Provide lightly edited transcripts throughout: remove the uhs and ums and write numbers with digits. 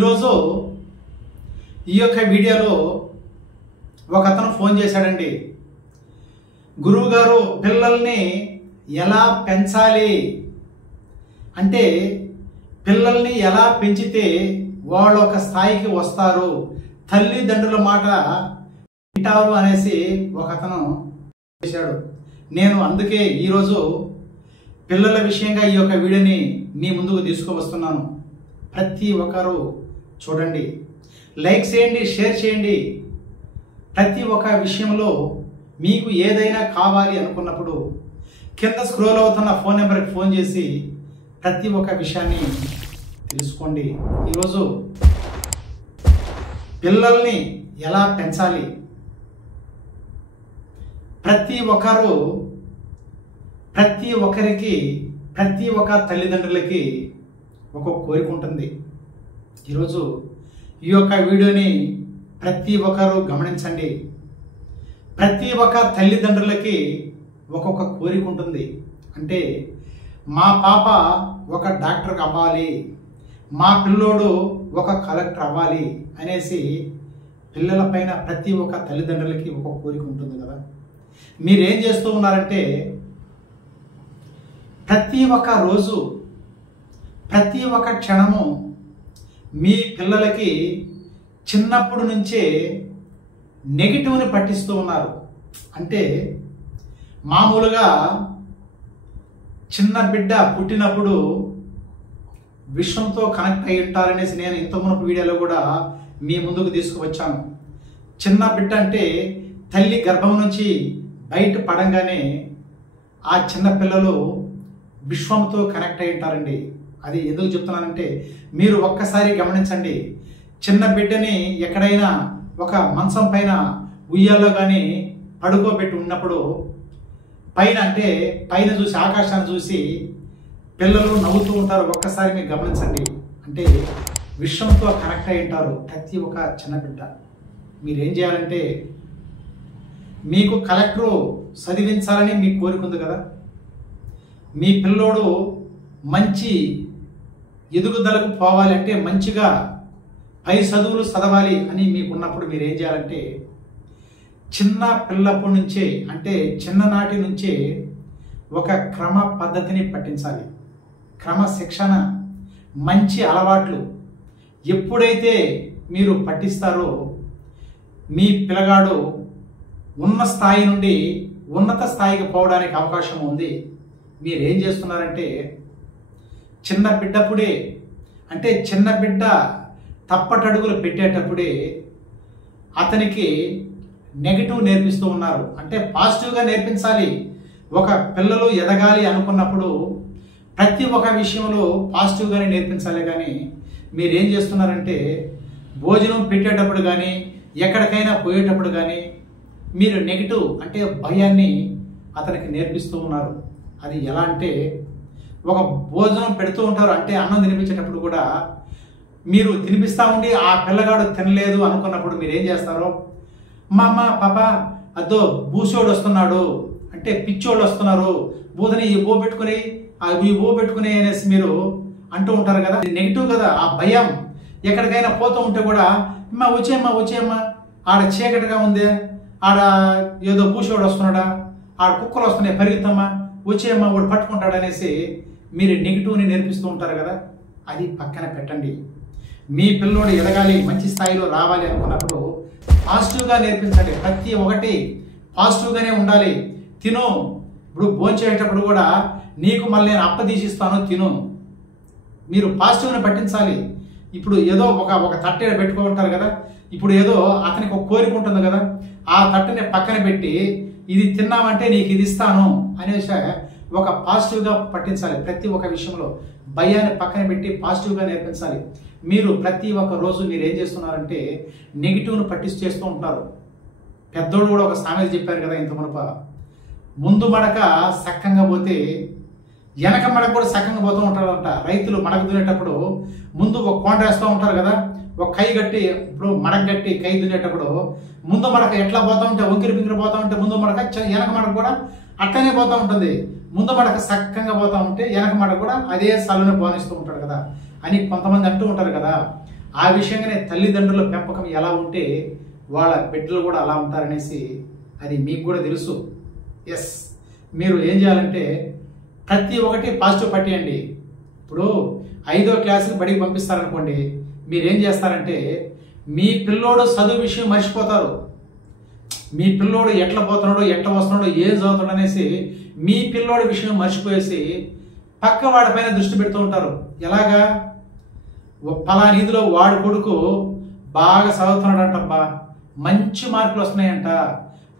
ఈరోజు ఈ యొక్క వీడియోలో ఒక అతను ఫోన్ చేశాడండి. గురువుగారు, పిల్లల్ని ఎలా పెంచాలి అంటే పిల్లల్ని ఎలా పెంచితే వాళ్ళు ఒక స్థాయికి వస్తారు, తల్లిదండ్రుల మాట వింటారు అనేసి ఒక అతను చేశాడు. నేను అందుకే ఈరోజు పిల్లల విషయంగా ఈ యొక్క వీడియోని మీ ముందుకు తీసుకువస్తున్నాను. ప్రతి ఒక్కరూ చూడండి, లైక్ చేయండి, షేర్ చేయండి. ప్రతి ఒక్క విషయంలో మీకు ఏదైనా కావాలి అనుకున్నప్పుడు కింద స్క్రోల్ అవుతున్న ఫోన్ నెంబర్కి ఫోన్ చేసి ప్రతి ఒక్క విషయాన్ని తెలుసుకోండి. ఈరోజు పిల్లల్ని ఎలా పెంచాలి, ప్రతి ఒక్కరికి ప్రతి ఒక్క తల్లిదండ్రులకి ఒక కోరిక ఉంటుంది. ఈరోజు ఈ యొక్క వీడియోని ప్రతి ఒక్కరూ గమనించండి. ప్రతి ఒక్క తల్లిదండ్రులకి ఒక్కొక్క కోరిక ఉంటుంది. అంటే మా పాప ఒక డాక్టర్ అవ్వాలి, మా పిల్లోడు ఒక కలెక్టర్ అవ్వాలి అనేసి పిల్లల పైన ప్రతి ఒక్క తల్లిదండ్రులకి ఒక కోరిక ఉంటుంది కదా. మీరేం చేస్తూ ఉన్నారంటే ప్రతి ఒక్క రోజు, ప్రతి ఒక్క క్షణము మీ పిల్లలకి చిన్నప్పటి నుంచే నెగిటివ్ని పట్టిస్తూ ఉన్నారు. అంటే మామూలుగా చిన్న బిడ్డ పుట్టినప్పుడు విశ్వంతో కనెక్ట్ అయి ఉంటారనేసి నేను ఇంతకుమునుపు వీడియోలో కూడా మీ ముందుకు తీసుకువచ్చాను. చిన్న బిడ్డ అంటే తల్లి గర్భం నుంచి బయట పడంగానే ఆ చిన్న పిల్లలు విశ్వంతో కనెక్ట్ అయి ఉంటారండి. అది ఎందుకు చెప్తున్నానంటే మీరు ఒక్కసారి గమనించండి. చిన్న బిడ్డని ఎక్కడైనా ఒక మంచం పైన ఉయ్యాల్లో కానీ పడుకోబెట్టి ఉన్నప్పుడు పైన అంటే పైన చూసి ఆకాశాన్ని చూసి పిల్లలు నవ్వుతూ ఉంటారు. ఒక్కసారి మీరు గమనించండి. అంటే విశ్వంతో కనెక్ట్ అయి ఉంటారు ప్రతి ఒక్క చిన్న బిడ్డ. మీరేం చేయాలంటే మీకు కలెక్టరు చదివించాలని మీ కోరిక ఉంది కదా. మీ పిల్లోడు మంచి ఎదుగుదలకు పోవాలి అంటే మంచిగా పై చదువులు చదవాలి అని మీకున్నప్పుడు మీరేం చేయాలంటే చిన్న పిల్లప్పటి నుంచే అంటే చిన్ననాటి నుంచే ఒక క్రమ పద్ధతిని పట్టించాలి. క్రమశిక్షణ, మంచి అలవాట్లు ఎప్పుడైతే మీరు పట్టిస్తారో మీ పిల్లగాడు ఉన్న స్థాయి నుండి ఉన్నత స్థాయికి పోవడానికి అవకాశం ఉంది. మీరేం చేస్తున్నారంటే చిన్న బిడ్డప్పుడే అంటే చిన్న బిడ్డ తప్పటడుగులు పెట్టేటప్పుడే అతనికి నెగిటివ్ నేర్పిస్తూ ఉన్నారు. అంటే పాజిటివ్గా నేర్పించాలి. ఒక పిల్లలు ఎదగాలి అనుకున్నప్పుడు ప్రతి ఒక్క విషయంలో పాజిటివ్గానే నేర్పించాలి. కానీ మీరేం చేస్తున్నారంటే భోజనం పెట్టేటప్పుడు కానీ ఎక్కడికైనా పోయేటప్పుడు కానీ మీరు నెగిటివ్ అంటే భయాన్ని అతనికి నేర్పిస్తూ ఉన్నారు. అది ఎలా అంటే ఒక భోజనం పెడుతూ ఉంటారు, అంటే అన్నం తినిపించేటప్పుడు కూడా మీరు తినిపిస్తూ ఉండి ఆ పిల్లగాడు తినలేదు అనుకున్నప్పుడు మీరు ఏం చేస్తారు, మా అమ్మ పాప అదో బూసోడు వస్తున్నాడు అంటే పిచ్చోళ్ళు వస్తున్నారు, బూదని ఈ బో పెట్టుకుని ఈ బో పెట్టుకుని అనేసి మీరు అంటూ ఉంటారు కదా. నెగిటివ్ కదా. ఆ భయం ఎక్కడికైనా పోతూ ఉంటే కూడా అమ్మ వచ్చేయమ్మా ఆడ చీకటిగా ఉంది, ఆడ ఏదో బూసోడు వస్తున్నాడా, ఆడ కుక్కలు వస్తున్నాయి పరిగెత్తమ్మా, వచ్చేయమ్మా వాడు పట్టుకుంటాడు అనేసి మీరు నెగిటివ్ని నేర్పిస్తూ ఉంటారు కదా. అది పక్కన పెట్టండి. మీ పిల్లోడు ఎదగాలి, మంచి స్థాయిలో రావాలి అనుకున్నప్పుడు పాజిటివ్గా నేర్పించండి. ప్రతి ఒక్కటి పాజిటివ్గానే ఉండాలి. తిను, ఇప్పుడు భోంచేటప్పుడు కూడా నీకు మళ్ళీ నేను అప్ప తీసిస్తాను తిను. మీరు పాజిటివ్ని పట్టించాలి. ఇప్పుడు ఏదో ఒక తట్టె పెట్టుకుంటారు కదా. ఇప్పుడు ఏదో అతనికి ఒక కోరిక ఉంటుంది కదా, ఆ తట్టెని పక్కన పెట్టి ఇది తిన్నామంటే నీకు ఇది ఇస్తాను అనేసి ఒక పాజిటివ్గా పట్టించాలి. ప్రతి ఒక్క విషయంలో భయాన్ని పక్కన పెట్టి పాజిటివ్గా నేర్పించాలి. మీరు ప్రతి ఒక్క రోజు మీరు ఏం చేస్తున్నారంటే నెగిటివ్ను చేస్తూ ఉంటారు. పెద్దోడు కూడా ఒక సామెత చెప్పారు కదా ఇంత మునప, ముందు మడక సక్కంగా పోతే వెనక మడక కూడా సక్కంగా పోతూ ఉంటారంట. రైతులు మడక దున్నేటప్పుడు ముందు ఒక కోండ వేస్తూ ఉంటారు కదా, ఒక కై గట్టి ఇప్పుడు మడక గట్టి కై దున్నేటప్పుడు ముందు మడక ఎట్లా పోతూ ఉంటే వంకిరి పింకిరి పోతూ ఉంటే ముందు మడక వెనక మడక కూడా అట్టనే పోతూ ఉంటుంది. ముందు మడక సక్కంగా పోతూ ఉంటే వెనక మడక కూడా అదే సల్లుని పోనిస్తూ ఉంటాడు కదా అని కొంతమంది అంటూ ఉంటారు కదా. ఆ విషయంగానే తల్లిదండ్రుల పెంపకం ఎలా ఉంటే వాళ్ళ బిడ్డలు కూడా అలా ఉంటారనేసి అది మీకు కూడా తెలుసు. ఎస్, మీరు ఏం చేయాలంటే ప్రతి ఒక్కటి పాజిటివ్ పట్టేయండి. ఇప్పుడు 5వ క్లాసుకి బడికి పంపిస్తారనుకోండి, మీరేం చేస్తారంటే మీ పిల్లోడు చదువు విషయం మర్చిపోతారు. మీ పిల్లోడు ఎట్లా పోతున్నాడో ఎట్లా వస్తున్నాడో ఏం చదువుతాడు అనేసి మీ పిల్లోడి విషయం మర్చిపోయేసి పక్క వాడిపైన దృష్టి పెడుతూ ఉంటారు. ఎలాగా, ఫలానీదిలో వాడి కొడుకు బాగా చదువుతున్నాడంటబ్బా, మంచి మార్కులు వస్తున్నాయంట,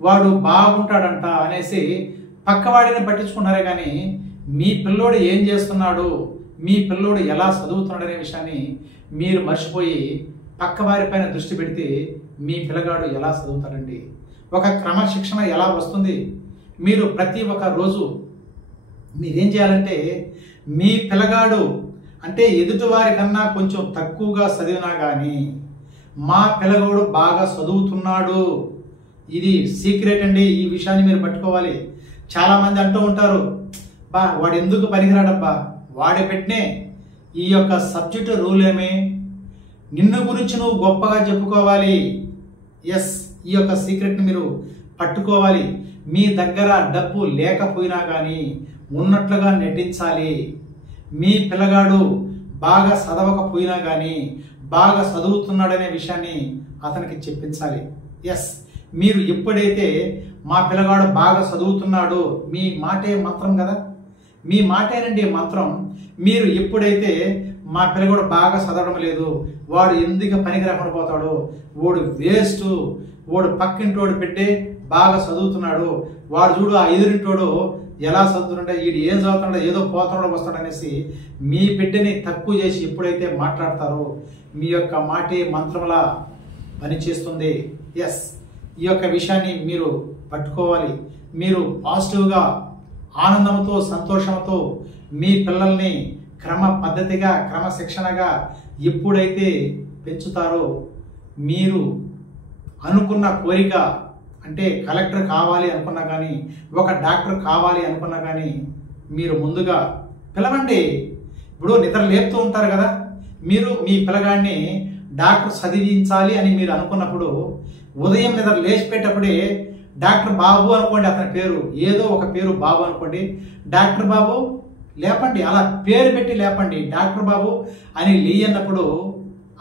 వాడు బాగుంటాడంట అనేసి పక్కవాడిని పట్టించుకుంటారే కానీ మీ పిల్లోడు ఏం చేస్తున్నాడు, మీ పిల్లోడు ఎలా చదువుతున్నాడు అనే విషయాన్ని మీరు మర్చిపోయి పక్కవారి పైన దృష్టి పెడితే మీ పిల్లగాడు ఎలా చదువుతాడండి? ఒక క్రమశిక్షణ ఎలా వస్తుంది? మీరు ప్రతి ఒక్క రోజు మీరేం చేయాలంటే మీ పిల్లగాడు అంటే ఎదుటివారి కన్నా కొంచెం తక్కువగా చదివినా కానీ మా పిల్లగాడు బాగా చదువుతున్నాడు, ఇది సీక్రెట్ అండి. ఈ విషయాన్ని మీరు పట్టుకోవాలి. చాలామంది అంటూ ఉంటారు, బా వాడు ఎందుకు పనికిరాడబ్బా, వాడే పెట్టినే ఈ యొక్క సబ్జెక్టు రూల్ ఏమే, నిన్ను గురించి నువ్వు గొప్పగా చెప్పుకోవాలి. ఎస్, ఈ యొక్క సీక్రెట్ని మీరు పట్టుకోవాలి. మీ దగ్గర డబ్బు లేకపోయినా కానీ ఉన్నట్లుగా నటించాలి. మీ పిల్లగాడు బాగా చదవకపోయినా కానీ బాగా చదువుతున్నాడనే విషయాన్ని అతనికి చెప్పించాలి. ఎస్, మీరు ఎప్పుడైతే మా పిల్లగాడు బాగా చదువుతున్నాడు, మీ మాటే మంత్రం కదా, మీ మాటేనండి మంత్రం. మీరు ఎప్పుడైతే మా పిల్లగాడు బాగా చదవడం లేదు, వాడు ఎందుకు పనికి రాకుండా పోతాడు, వాడు వేస్ట్, వాడు పక్కింటోడు పెట్టే బాగా చదువుతున్నాడు, వాడు చూడు ఆ ఎదురింటోడు ఎలా చదువుతుంటే వీడు ఏం చదువుతున్నాడో ఏదో పోతున్నాడో వస్తాడు అనేసి మీ బిడ్డని తక్కువ చేసి ఎప్పుడైతే మాట్లాడతారో మీ యొక్క మాటే మంత్రంలా పనిచేస్తుంది. ఎస్, ఈ యొక్క విషయాన్ని మీరు పట్టుకోవాలి. మీరు పాజిటివ్గా ఆనందంతో సంతోషంతో మీ పిల్లల్ని క్రమ పద్ధతిగా క్రమశిక్షణగా ఎప్పుడైతే పెంచుతారో మీరు అనుకున్న కోరిక అంటే కలెక్టర్ కావాలి అనుకున్నా కానీ ఒక డాక్టర్ కావాలి అనుకున్నా కానీ మీరు ముందుగా పిలవండి. ఇప్పుడు నిద్ర లేపుతూ ఉంటారు కదా, మీరు మీ పిల్లగాడిని డాక్టర్ చదివించాలి అని మీరు అనుకున్నప్పుడు ఉదయం నిద్ర లేచిపెట్టేటప్పుడే డాక్టర్ బాబు అనుకోండి, అతని పేరు ఏదో ఒక పేరు బాబు అనుకోండి, డాక్టర్ బాబు లేపండి, అలా పేరు పెట్టి లేపండి. డాక్టర్ బాబు అని లేయన్నప్పుడు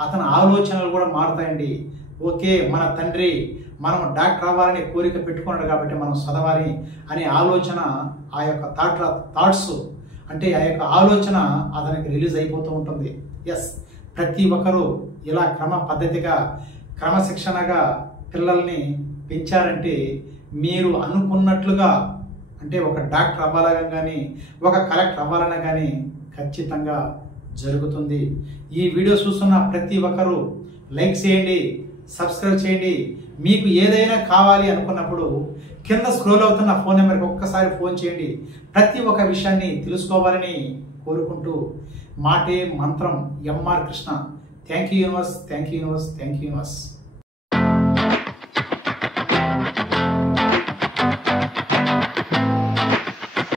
అతని ఆలోచనలు కూడా మారుతాయండి. ఓకే, మన తండ్రి మనం డాక్టర్ అవ్వాలని కోరిక పెట్టుకున్నాడు కాబట్టి మనం చదవాలి అనే ఆలోచన, ఆ యొక్క థాట్స్ అంటే ఆ యొక్క ఆలోచన అతనికి రిలీజ్ అయిపోతూ ఉంటుంది. ఎస్, ప్రతి ఒక్కరూ ఇలా క్రమ పద్ధతిగా క్రమశిక్షణగా పిల్లల్ని పెంచారంటే మీరు అనుకున్నట్లుగా అంటే ఒక డాక్టర్ అవ్వాలని కానీ ఒక కలెక్టర్ అవ్వాలన్నా కానీ ఖచ్చితంగా జరుగుతుంది. ఈ వీడియో చూస్తున్న ప్రతి ఒక్కరూ లైక్ చేయండి, సబ్స్క్రైబ్ చేయండి. మీకు ఏదైనా కావాలి అనుకున్నప్పుడు కింద స్క్రోల్ అవుతున్న ఫోన్ నెంబర్కి ఒక్కసారి ఫోన్ చేయండి. ప్రతి ఒక్క విషయాన్ని తెలుసుకోవాలని కోరుకుంటూ మాటే మంత్రం MR Krishna. Thank you universe, thank you universe, thank you universe.